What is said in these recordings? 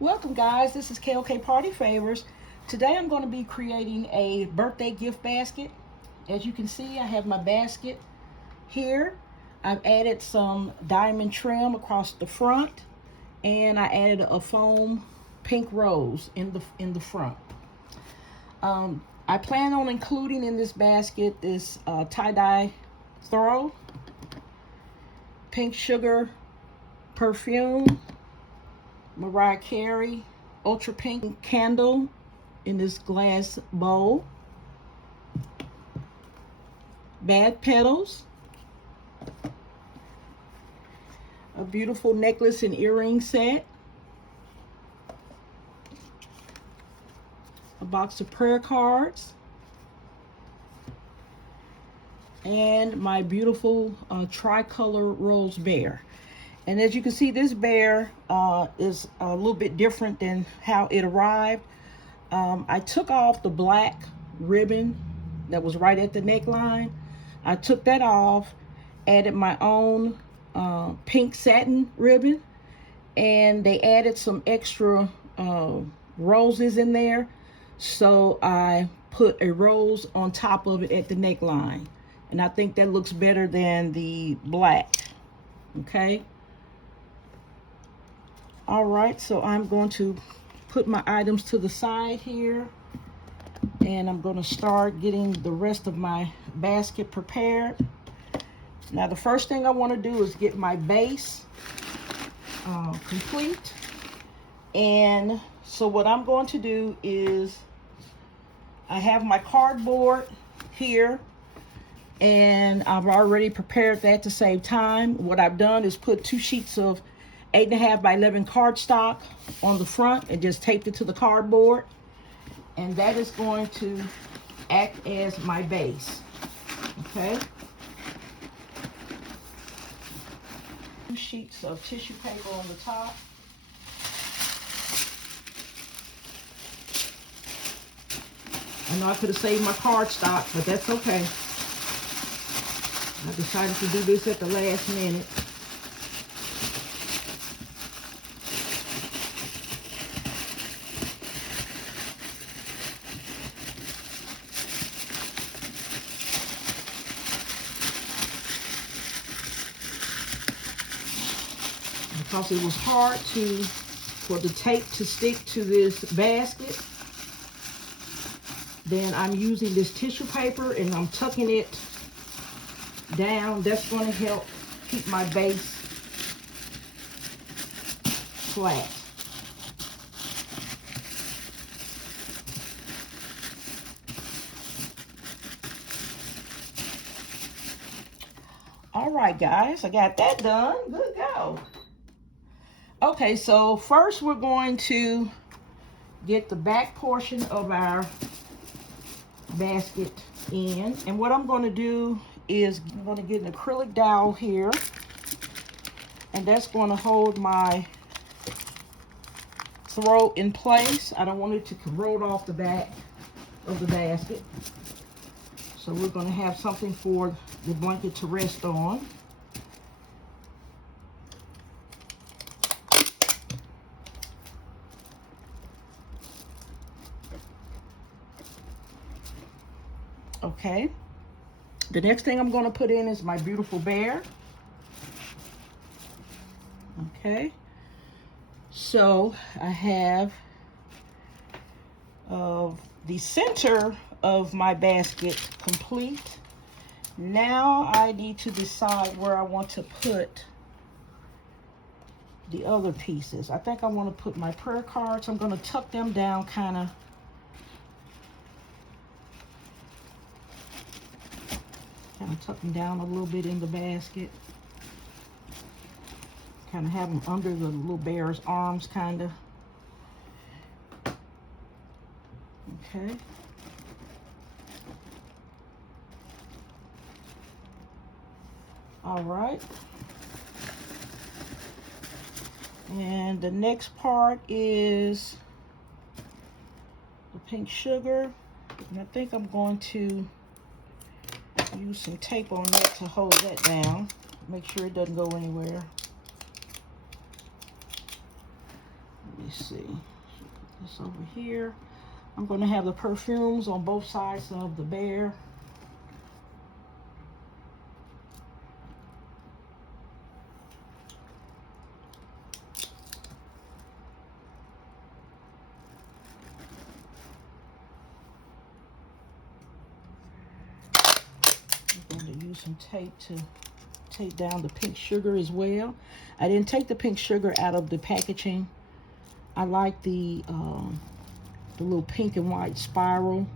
Welcome guys, this is KOK Party Favors. Today I'm going to be creating a birthday gift basket. As you can see, I have my basket here. I've added some diamond trim across the front, and I added a foam pink rose in the front. I plan on including in this basket this tie-dye throw, pink sugar perfume, Mariah Carey ultra pink candle in this glass bowl, bad petals, a beautiful necklace and earring set, a box of prayer cards, and my beautiful tricolor rose bear. And as you can see, this bear is a little bit different than how it arrived. I took off the black ribbon that was right at the neckline. I took that off, added my own pink satin ribbon, and they added some extra roses in there. So I put a rose on top of it at the neckline. And I think that looks better than the black, okay? All right, so I'm going to put my items to the side here, and I'm going to start getting the rest of my basket prepared. Now, the first thing I want to do is get my base complete. And so what I'm going to do is I have my cardboard here, and I've already prepared that to save time. What I've done is put 2 sheets of 8.5 by 11 cardstock on the front and just taped it to the cardboard. And that is going to act as my base, okay? 2 sheets of tissue paper on the top. I know I could have saved my cardstock, but that's okay. I decided to do this at the last minute. Because it was hard for the tape to stick to this basket, then I'm using this tissue paper and I'm tucking it down. That's going to help keep my base flat. All right, guys, I got that done. Good go. Okay, so first we're going to get the back portion of our basket in. And what I'm going to do is I'm going to get an acrylic dowel here. And that's going to hold my throw in place. I don't want it to corrode off the back of the basket. So we're going to have something for the blanket to rest on. Okay, the next thing I'm going to put in is my beautiful bear. Okay, so I have the center of my basket complete. Now I need to decide where I want to put the other pieces. I think I want to put my prayer cards. I'm going to tuck them down kind of tuck them down a little bit in the basket. Kind of have them under the little bear's arms, kind of. Okay. All right. And the next part is the pink sugar. And I think I'm going to use some tape on that to hold that down. Make sure it doesn't go anywhere. Let me see. Put this over here. I'm going to have the perfumes on both sides of the bear. I'm going to use some tape to tape down the pink sugar as well. I didn't take the pink sugar out of the packaging. I like the little pink and white spiral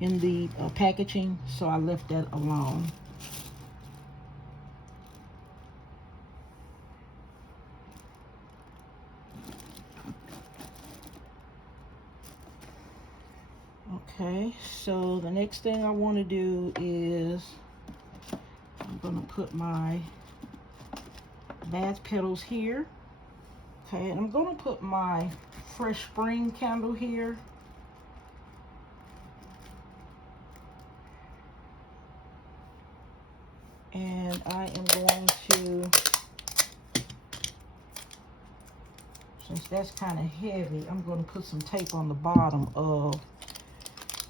in the packaging, so I left that alone. Okay, so the next thing I want to do is I'm going to put my bath petals here. Okay, and I'm going to put my Fresh Spring candle here. And I am going to, since that's kind of heavy, I'm going to put some tape on the bottom of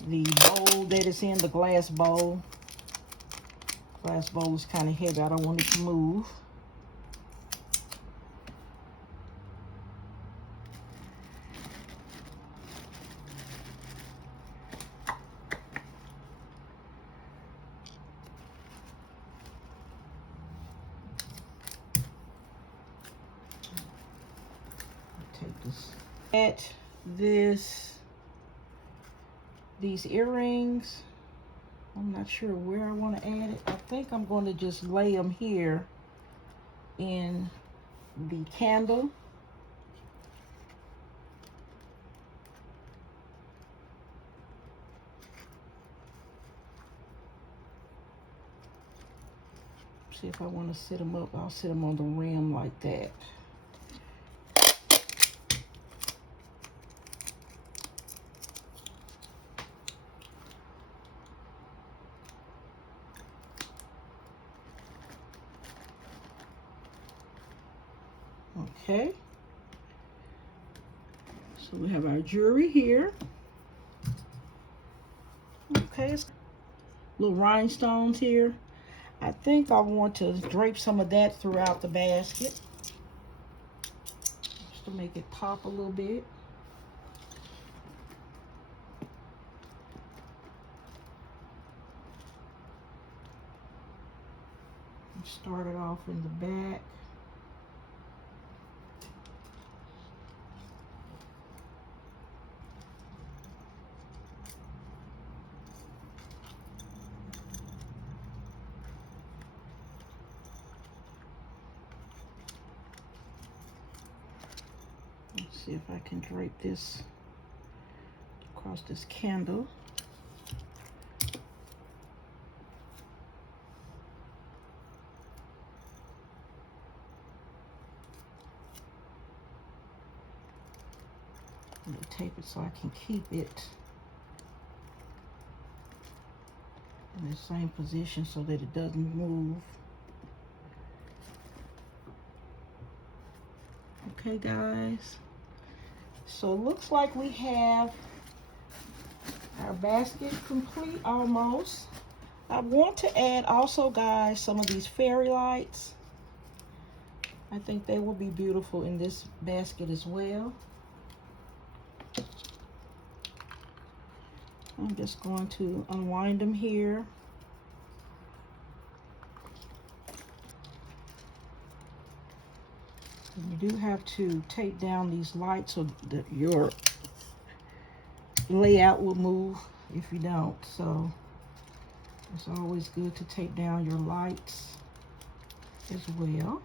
the bowl that it's in, the glass bowl. Glass bowl is kind of heavy. I don't want it to move. At these earrings, I'm not sure where I want to add it. I think I'm going to just lay them here in the candle. See if I want to sit them up. I'll sit them on the rim like that. Okay, so we have our jewelry here. Okay, little rhinestones here. I think I want to drape some of that throughout the basket, just to make it pop a little bit. Start it off in the back. Let's see if I can drape this across this candle. I'm going to tape it so I can keep it in the same position so that it doesn't move. Okay, guys. So it looks like we have our basket complete almost. I want to add also, guys, some of these fairy lights. I think they will be beautiful in this basket as well. I'm just going to unwind them here. And you do have to tape down these lights so that your layout will move if you don't. So it's always good to tape down your lights as well.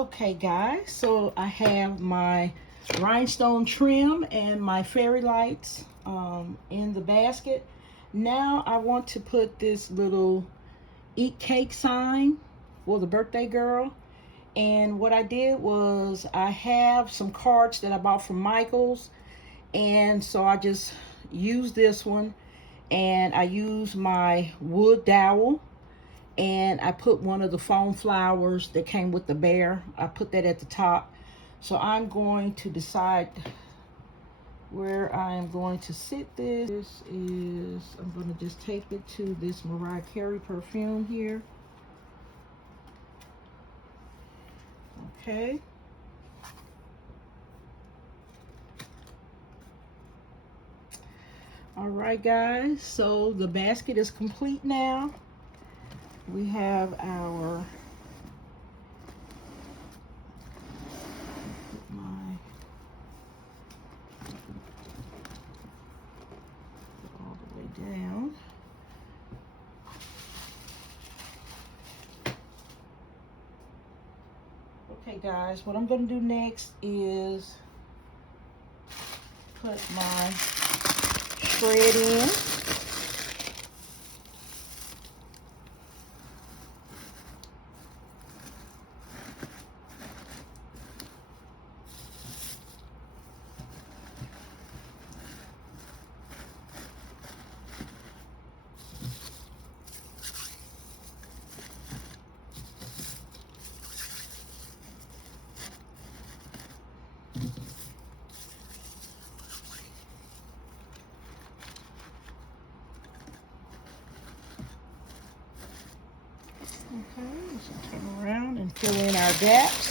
Okay guys, so I have my rhinestone trim and my fairy lights in the basket. Now I want to put this little eat cake sign for the birthday girl. And what I did was I have some cards that I bought from Michael's, and so I just used this one, and I used my wood dowel, and I put one of the foam flowers that came with the bear. I put that at the top. So I'm going to decide where I am going to sit this. This is, I'm going to just take it to this Mariah Carey perfume here. Okay. All right, guys. So the basket is complete now. We have our all the way down. Okay, guys. What I'm going to do next is put my shred in. Okay, let's turn around and fill in our gaps.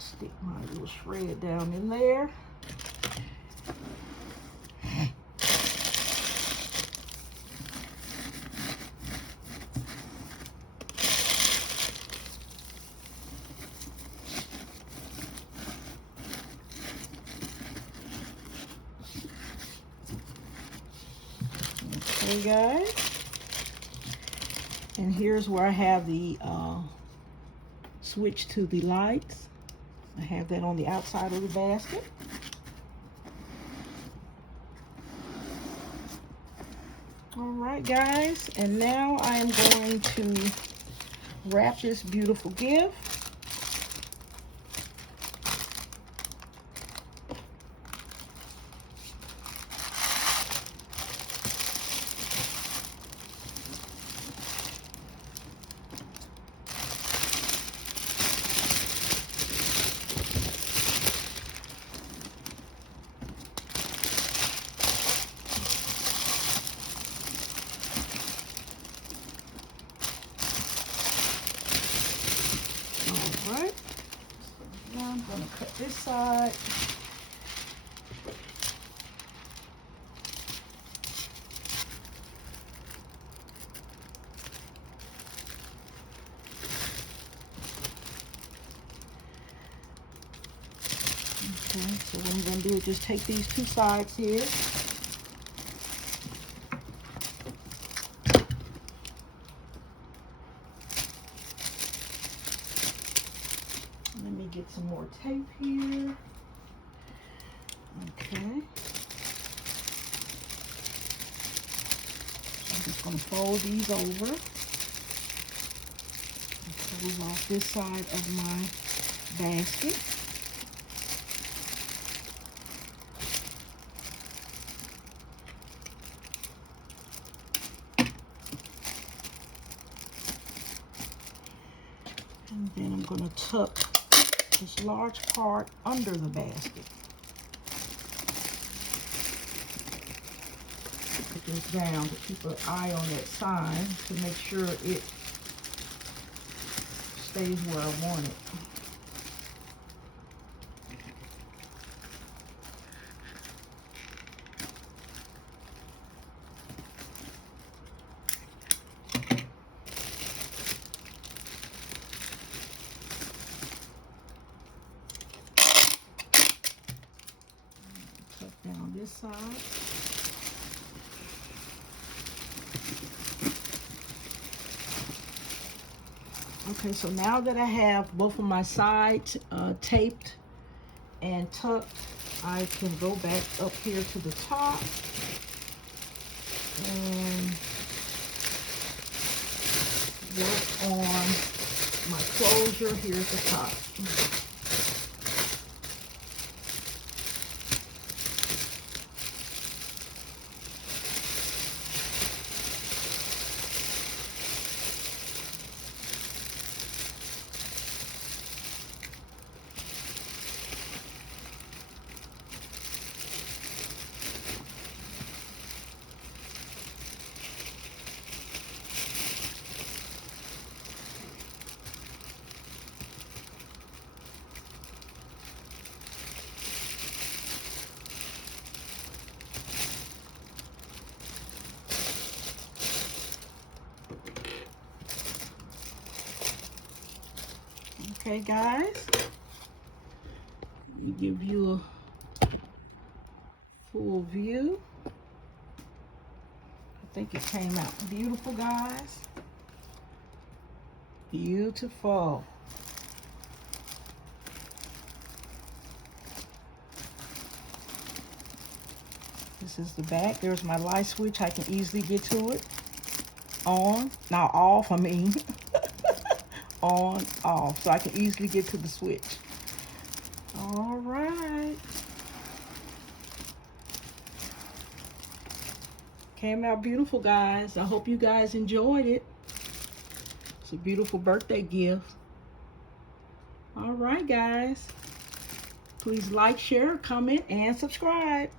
Stick my little shred down in there. Okay, guys. And here's where I have the switch to the lights. I have that on the outside of the basket. All right, guys, and now I am going to wrap this beautiful gift. Alright, so now I'm going to cut this side. Okay, so what I'm going to do is just take these two sides here. Let me get some more tape here. Okay. I'm just going to fold these over and close off this side of my basket. And then I'm going to tuck this large part under the basket. Put this down to keep an eye on that sign to make sure it stays where I want it. Cut down this side. Okay, so now that I have both of my sides taped and tucked, I can go back up here to the top and work on my closure here at the top. Okay, guys, let me give you a full view. I think it came out beautiful, guys. Beautiful. This is the back. There's my light switch. I can easily get to it. On, now off, I mean. On, off, so I can easily get to the switch. All right. Came out beautiful, guys. I hope you guys enjoyed it. It's a beautiful birthday gift. All right, guys. Please like, share, comment, and subscribe.